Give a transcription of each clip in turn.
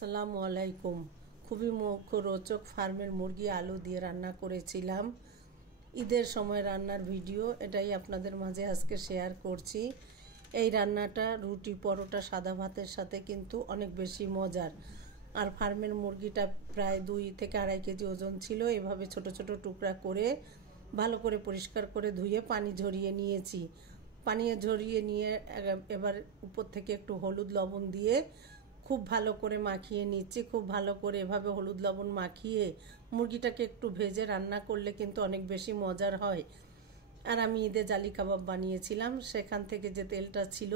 আসসালামু আলাইকুম। খুবই মুখরোচক ফার্মের মুরগি আলু দিয়ে রান্না করেছিলাম। ঈদের সময় রান্নার ভিডিও এটাই আপনাদের মাঝে আজকে শেয়ার করছি। এই রান্নাটা রুটি, পরোটা, সাদা ভাতের সাথে কিন্তু অনেক বেশি মজার। আর ফার্মের মুরগিটা প্রায় 2 থেকে 2.5 কেজি ওজন ছিল। এভাবে ছোট ছোট টুকরা করে ভালো করে পরিষ্কার করে ধুয়ে পানি ঝরিয়ে নিয়েছি। পানি ঝরিয়ে নিয়ে এবার উপর থেকে একটু হলুদ লবণ দিয়ে খুব ভালো করে মাখিয়ে নিচ্ছি। খুব ভালো করে এভাবে হলুদ লবণ মাখিয়ে মুরগিটাকে একটু ভেজে রান্না করলে কিন্তু অনেক বেশি মজার হয়। আর আমি ঈদে জালি কাবাব বানিয়েছিলাম, সেখান থেকে যে তেলটা ছিল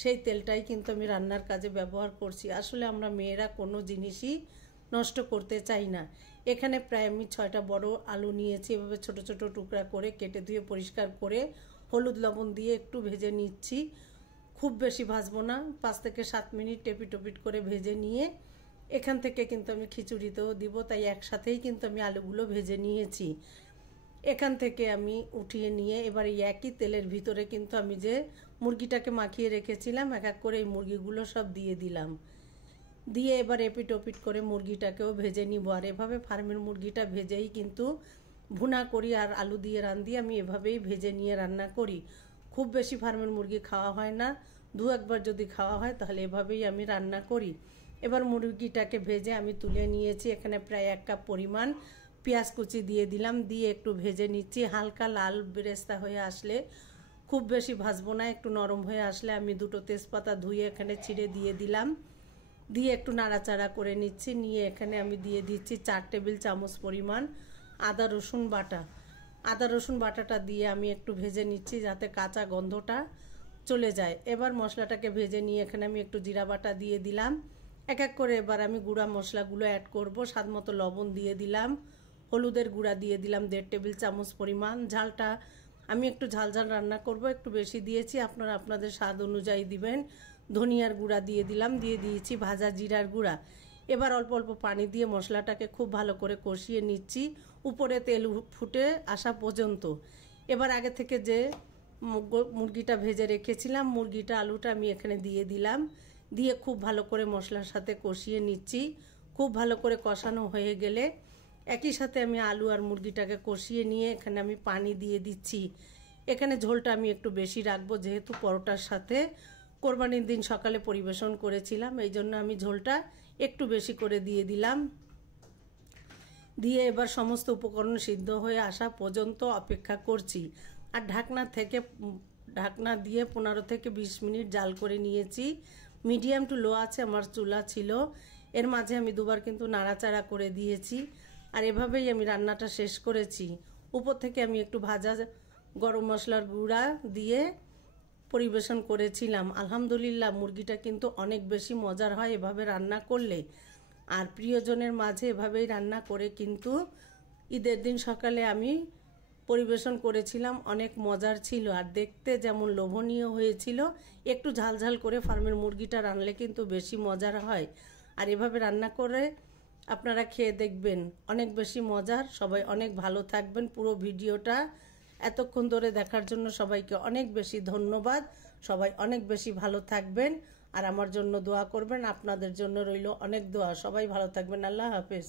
সেই তেলটাই কিন্তু আমি রান্নার কাজে ব্যবহার করছি। আসলে আমরা মেয়েরা কোনো জিনিসই নষ্ট করতে চাই না। এখানে প্রায় আমি 6টা বড় আলু নিয়েছি। এভাবে ছোট ছোট টুকরা করে কেটে ধুয়ে পরিষ্কার করে হলুদ লবণ দিয়ে একটু ভেজে নিচ্ছি। খুব বেশি ভাজবো না, 5 থেকে 7 মিনিট টেপিট করে ভেজে নিয়ে এখান থেকে কিন্তু আমি খিচুড়িতেও দিব, তাই একসাথেই কিন্তু আমি আলুগুলো ভেজে নিয়েছি। এখান থেকে আমি উঠিয়ে নিয়ে এবার এই একই তেলের ভিতরে কিন্তু আমি যে মুরগিটাকে মাখিয়ে রেখেছিলাম এক এক করে এই মুরগিগুলো সব দিয়ে দিলাম। দিয়ে এবার এপিট ওপিট করে মুরগিটাকেও ভেজে নিব। আর এভাবে ফার্মের মুরগিটা ভেজেই কিন্তু ভুনা করি, আর আলু দিয়ে রান্ধি। আমি এভাবেই ভেজে নিয়ে রান্না করি। খুব বেশি ফার্মের মুরগি খাওয়া হয় না, 2-1 বার যদি খাওয়া হয় তাহলে এভাবেই আমি রান্না করি। এবার মুরগিটাকে ভেজে আমি তুলে নিয়েছি। এখানে প্রায় 1 কাপ পরিমাণ পেঁয়াজ কুচি দিয়ে দিলাম, দিয়ে একটু ভেজে নিচ্ছি। হালকা লাল বেরেস্তা হয়ে আসলে, খুব বেশি ভাজবো না, একটু নরম হয়ে আসলে আমি 2টো তেজপাতা ধুয়ে এখানে ছিঁড়ে দিয়ে দিলাম। দিয়ে একটু নাড়াচাড়া করে নিচ্ছি। নিয়ে এখানে আমি দিয়ে দিচ্ছি 4 টেবিল চামচ পরিমাণ আদা রসুন বাটা। আদা রসুন বাটাটা দিয়ে আমি একটু ভেজে নিচ্ছি যাতে কাঁচা গন্ধটা চলে যায়। এবার মশলাটাকে ভেজে নিয়ে এখানে আমি একটু জিরা বাটা দিয়ে দিলাম। এক এক করে এবার আমি গুঁড়া মশলাগুলো অ্যাড করব। স্বাদ মতো লবণ দিয়ে দিলাম, হলুদের গুঁড়া দিয়ে দিলাম 1.5 টেবিল চামচ পরিমাণ। ঝালটা আমি একটু ঝাল রান্না করব, একটু বেশি দিয়েছি, আপনারা আপনাদের স্বাদ অনুযায়ী দিবেন। ধনিয়ার গুঁড়া দিয়ে দিলাম, দিয়ে দিয়েছি ভাজা জিরার গুঁড়া। এবার অল্প অল্প পানি দিয়ে মশলাটাকে খুব ভালো করে কষিয়ে নিচ্ছি উপরে তেল ফুটে আসা পর্যন্ত। এবার আগে থেকে যে মুরগিটা ভেজে রেখেছিলাম, মুরগিটা আলুটা আমি এখানে দিয়ে দিলাম। দিয়ে খুব ভালো করে মশলার সাথে কষিয়ে নিচ্ছি। খুব ভালো করে কষানো হয়ে গেলে একই সাথে আমি আলু আর মুরগিটাকে কষিয়ে নিয়ে এখানে আমি পানি দিয়ে দিচ্ছি। এখানে ঝোলটা আমি একটু বেশি রাখবো, যেহেতু পরোটার সাথে কোরবানির দিন সকালে পরিবেশন করেছিলাম, এই জন্য আমি ঝোলটা একটু বেশি করে দিয়ে দিলাম। দিয়ে এবার সমস্ত উপকরণ সিদ্ধ হয়ে আসা পর্যন্ত অপেক্ষা করছি। আর ঢাকনা দিয়ে 15 থেকে 20 মিনিট জাল করে নিয়েছি। মিডিয়াম টু লো আছে আমার চুলা ছিল। এর মাঝে আমি 2 বার কিন্তু নাড়াচাড়া করে দিয়েছি। আর এভাবেই আমি রান্নাটা শেষ করেছি। উপর থেকে আমি একটু ভাজা গরম মশলার গুঁড়া দিয়ে পরিবেশন করেছিলাম। আলহামদুলিল্লাহ, মুরগিটা কিন্তু অনেক বেশি মজার হয় এভাবে রান্না করলে। আর প্রিয়জনের মাঝে এভাবেই রান্না করে কিন্তু ঈদের দিন সকালে আমি পরিবেশন করেছিলাম। অনেক মজার ছিল আর দেখতে যেমন লোভনীয় হয়েছিল। একটু ঝাল করে ফার্মের মুরগিটা রান্নলে কিন্তু বেশি মজার হয়। আর এভাবে রান্না করে আপনারা খেয়ে দেখবেন, অনেক বেশি মজার। সবাই অনেক ভালো থাকবেন। পুরো ভিডিওটা এতক্ষণ ধরে দেখার জন্য সবাইকে অনেক বেশি ধন্যবাদ। সবাই অনেক বেশি ভালো থাকবেন আর আমার জন্য দোয়া করবেন। আপনাদের জন্য রইল অনেক দোয়া। সবাই ভালো থাকবেন। আল্লাহ হাফেজ।